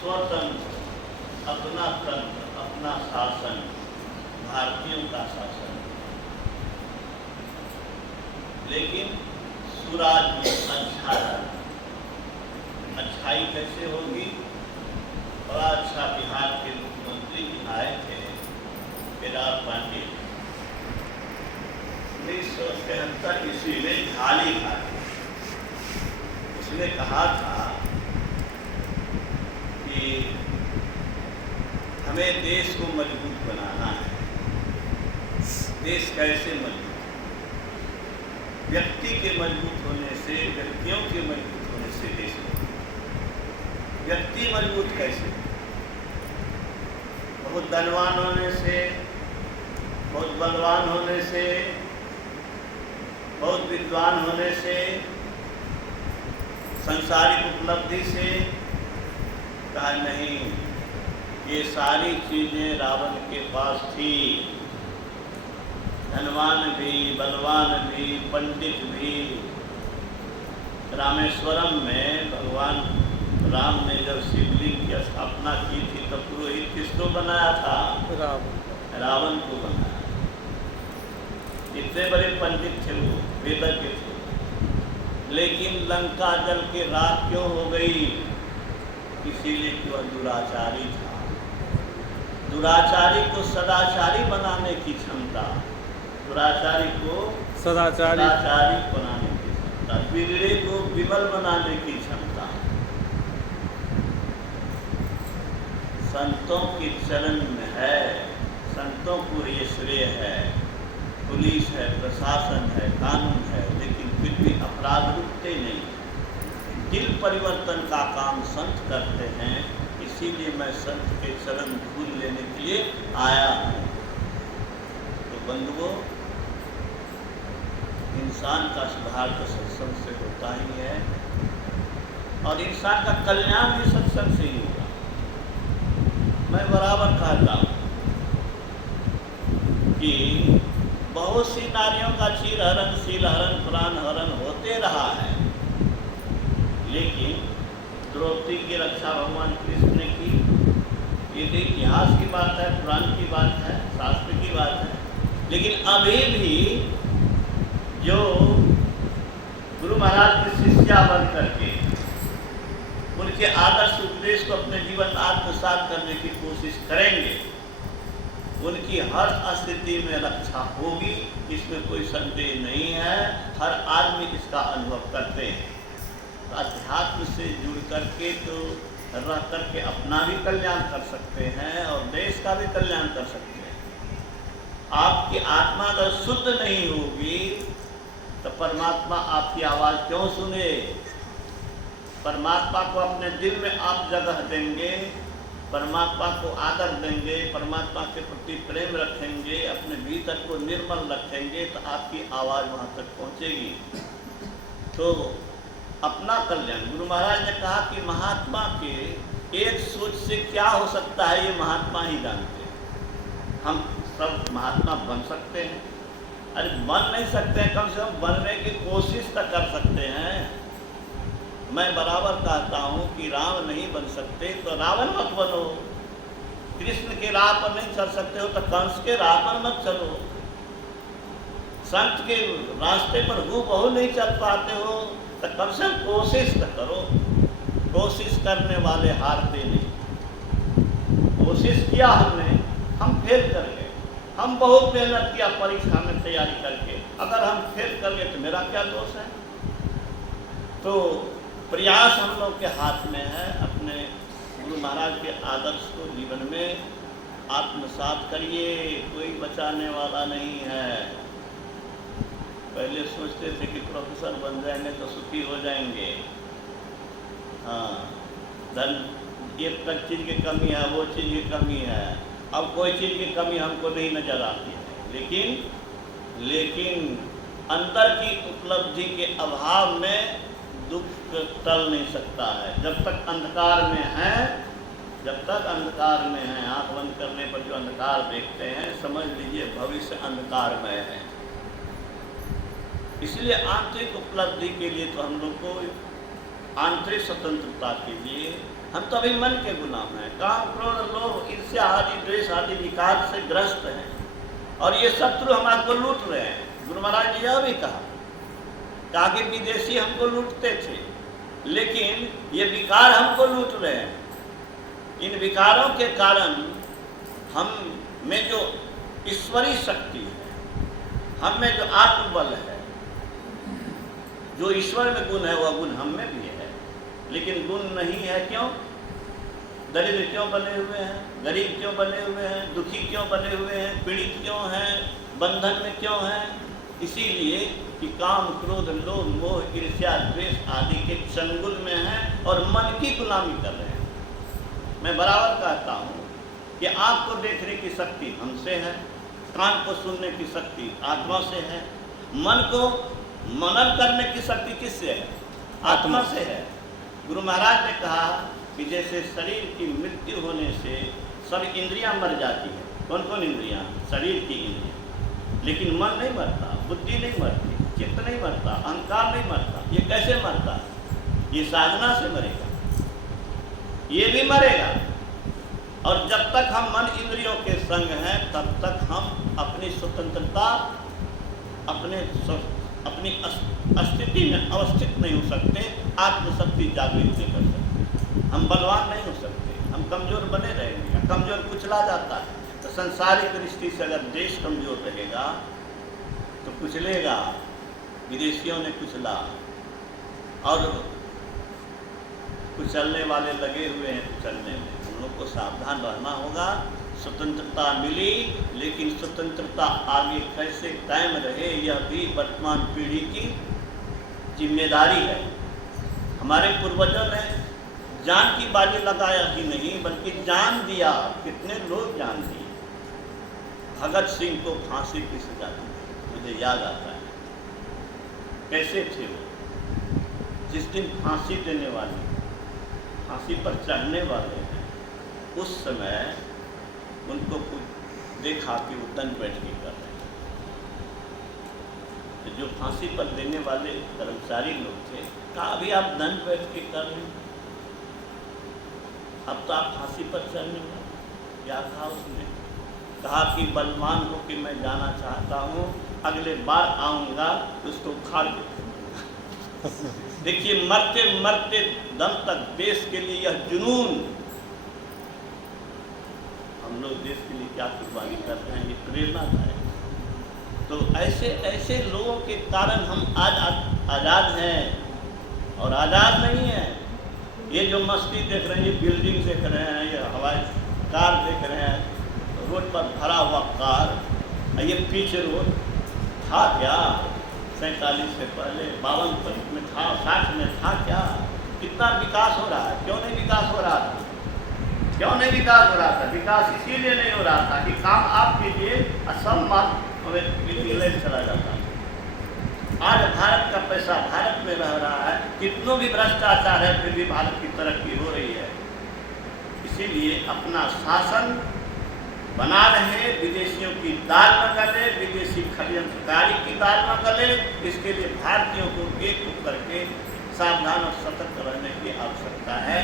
स्वतंत्र, अपना तंत्र, अपना शासन, भारतीयों का शासन। लेकिन सुराज में अच्छा राज्य, अच्छाई कैसे होगी? बड़ा अच्छा बिहार के मुख्यमंत्री आए थे केदार पांडे, 1973 ईस्वी में झाली घाटी। उसने कहा था कि हमें देश को मजबूत बनाना है। देश कैसे मजबूत? व्यक्ति के मजबूत होने से, व्यक्तियों के मजबूत होने से देश मजबूत। व्यक्ति मजबूत कैसे? बहुत धनवान होने से, बहुत बलवान होने से, बहुत विद्वान होने से, सांसारिक उपलब्धि से? कहा नहीं, ये सारी चीजें रावण के पास थी। धनवान भी, बलवान भी, पंडित भी। रामेश्वरम में भगवान राम ने जब शिवलिंग की स्थापना की थी तो पुरोहित किसको बनाया था? रावण को बनाया। इतने बड़े पंडित थे वो, वेदज्ञ थे। लेकिन लंका जल के राख क्यों हो गई? इसीलिए कि वह दुराचारी था। दुराचारी को सदाचारी बनाने की क्षमता, दुराचारी को सदाचारी बनाने की क्षमता, बिगड़े को विमल बनाने की क्षमता संतों के चरण में है। संतों को ये श्रेय है। पुलिस है, प्रशासन है, कानून है, लेकिन फिर भी अपराध रुकते नहीं। दिल परिवर्तन का काम संत करते हैं। इसीलिए मैं संत के चरण धूल लेने के लिए आया हूँ। तो बंधुओं, इंसान का सुधार तो सत्संग से होता ही है और इंसान का कल्याण भी सत्संग से ही होगा। मैं बराबर कहता हूँ कि बहुत सी नारियों का चीर हरण, शील हरण, प्राण हरण होते रहा है, लेकिन द्रौपदी की रक्षा भगवान कृष्ण ने की। ये तो इतिहास की बात है, पुराण की बात है, शास्त्र की बात है। लेकिन अभी भी जो गुरु महाराज की शिष्या बन करके उनके आदर्श उपदेश को अपने जीवन में आत्मसात करने की कोशिश करेंगे, उनकी हर स्थिति में रक्षा होगी, इसमें कोई संदेह नहीं है। हर आदमी इसका अनुभव करते हैं। तो अध्यात्म से जुड़ करके तो रह करके अपना भी कल्याण कर सकते हैं और देश का भी कल्याण कर सकते हैं। आपकी आत्मा अगर शुद्ध नहीं होगी तो परमात्मा आपकी आवाज़ क्यों सुने? परमात्मा को अपने दिल में आप जगह देंगे, परमात्मा को आदर देंगे, परमात्मा के प्रति प्रेम रखेंगे, अपने भीतर को निर्मल रखेंगे, तो आपकी आवाज़ वहाँ तक पहुँचेगी। तो अपना कल्याण, गुरु महाराज ने कहा कि महात्मा के एक सोच से क्या हो सकता है ये महात्मा ही जानते हैं। हम सब महात्मा बन सकते हैं? अरे बन नहीं सकते हैं, कम से कम बनने की कोशिश तक कर सकते हैं। मैं बराबर कहता हूँ कि राम नहीं बन सकते तो रावण मत बनो। कृष्ण के राह पर नहीं चल सकते हो तो कंस के राह पर मत चलो। संत के रास्ते पर हूबहू नहीं चल पाते हो तो कम से कम कोशिश तो करो। कोशिश करने वाले हारते नहीं। कोशिश किया हमने, हम फेल कर गए। हम बहुत मेहनत किया परीक्षा में तैयारी करके, अगर हम फेल कर गए तो मेरा क्या दोष है? तो प्रयास हम लोग के हाथ में है। अपने गुरु महाराज के आदर्श को जीवन में आत्मसात करिए। कोई बचाने वाला नहीं है। पहले सोचते थे कि प्रोफेसर बन जाएंगे तो सुखी हो जाएंगे। हाँ, धन ये तक चीज़ की कमी है, वो चीज़ की कमी है। अब कोई चीज़ की कमी हमको नहीं नजर आती है, लेकिन अंदर की उपलब्धि के अभाव में दुख टल नहीं सकता है। जब तक अंधकार में है, आंख बंद करने पर जो अंधकार देखते हैं, समझ लीजिए भविष्य अंधकारमय है। इसलिए आंतरिक उपलब्धि के लिए तो हम लोग को आंतरिक स्वतंत्रता के लिए हम तो अभी मन के गुलाम हैं। काम, क्रोध, लोभ, ईर्ष्या आदि, द्वेष आदि विकार से ग्रस्त हैं और ये शत्रु हमारे को लूट रहे हैं। गुरु महाराज ने यह भी कहा कि विदेशी हमको लूटते थे, लेकिन ये विकार हमको लूट रहे हैं। इन विकारों के कारण हम में जो ईश्वरीय शक्ति है, हम में जो आत्मबल है, जो ईश्वर में गुण है वह गुण हम में भी है, लेकिन गुण नहीं है। क्यों? दरिद्र क्यों बने हुए हैं, गरीब क्यों बने हुए हैं, दुखी क्यों बने हुए हैं, पीड़ित क्यों हैं, बंधन में क्यों हैं? इसीलिए कि काम, क्रोध, लोभ, मोह, ईर्ष्या, द्वेष आदि के चंगुल में हैं और मन की गुलामी कर रहे हैं। मैं बराबर कहता हूँ कि आँख को देखने की शक्ति हमसे है, कान को सुनने की शक्ति आत्मा से है, मन को मनन करने की शक्ति किससे है? आत्मा से है। गुरु महाराज ने कहा कि जैसे शरीर की मृत्यु होने से सब इंद्रियां मर जाती है। कौन कौन इंद्रियां? शरीर की इंद्रियां। लेकिन मन नहीं मरता, बुद्धि नहीं मरती, चित्त नहीं मरता, अहंकार नहीं मरता। ये कैसे मरता? ये साधना से मरेगा, ये भी मरेगा। और जब तक हम मन इंद्रियों के संग हैं तब तक हम अपनी स्वतंत्रता, अपनी अस्तित्व में अवस्थित नहीं हो सकते, आत्मशक्ति जागृत नहीं कर सकते, हम बलवान नहीं हो सकते, हम कमजोर बने रहेंगे। कमजोर कुचला जाता है। तो संसारिक दृष्टि से अगर देश कमजोर रहेगा तो कुचलेगा। विदेशियों ने कुचला और कुचलने वाले लगे हुए हैं कुचलने में। हम लोग को सावधान रहना होगा। स्वतंत्रता मिली, लेकिन स्वतंत्रता आगे कैसे कायम रहे यह भी वर्तमान पीढ़ी की जिम्मेदारी है। हमारे पूर्वजों ने जान की बाजी लगाया ही नहीं बल्कि जान दिया। कितने लोग जान दिए। भगत सिंह को फांसी की सजा दी, मुझे याद आता है। कैसे थे वो? जिस दिन फांसी देने वाले, फांसी पर चढ़ने वाले हैं, उस समय उनको कुछ देखा कि वो दंड बैठकी कर रहे हैं। तो जो फांसी पर देने वाले कर्मचारी लोग थे, कहा अभी आप दंड बैठकी कर रहे हैं, अब तो आप फांसी पर चढ़ने वाले। क्या कहा उसने? कहा कि बलवान हो कि मैं जाना चाहता हूँ, अगले बार आऊँगा उसको उखाड़ के। देखिए, मरते मरते दम तक देश के लिए यह जुनून। हम लोग देश के लिए क्या कुर्बानी कर रहे हैं, ये प्रेरणा है। तो ऐसे ऐसे लोगों के कारण हम आज आज़ाद हैं और आज़ाद नहीं हैं। ये जो मस्ती देख रहे हैं, ये बिल्डिंग देख रहे हैं, ये हवाई कार देख रहे हैं, रोड पर भरा हुआ कार, ये पीछे रोड था क्या? 47 से पहले 52 में था, 60 में था क्या? कितना विकास हो रहा है? क्यों नहीं विकास हो रहा था? क्यों नहीं विकास हो रहा था? विकास इसीलिए नहीं हो रहा था कि काम आप कीजिए, असम हमें चला जाता। आज भारत का पैसा भारत में रह रहा है, कितनों भी भ्रष्टाचार है फिर भी भारत की तरक्की हो रही है। इसीलिए अपना शासन बना रहे, विदेशियों की दाल न गले, विदेशी षड्यंत्रकारी की दाल न गले। इसके लिए भारतीयों को एक करके सावधान और सतर्क रहने की आवश्यकता है।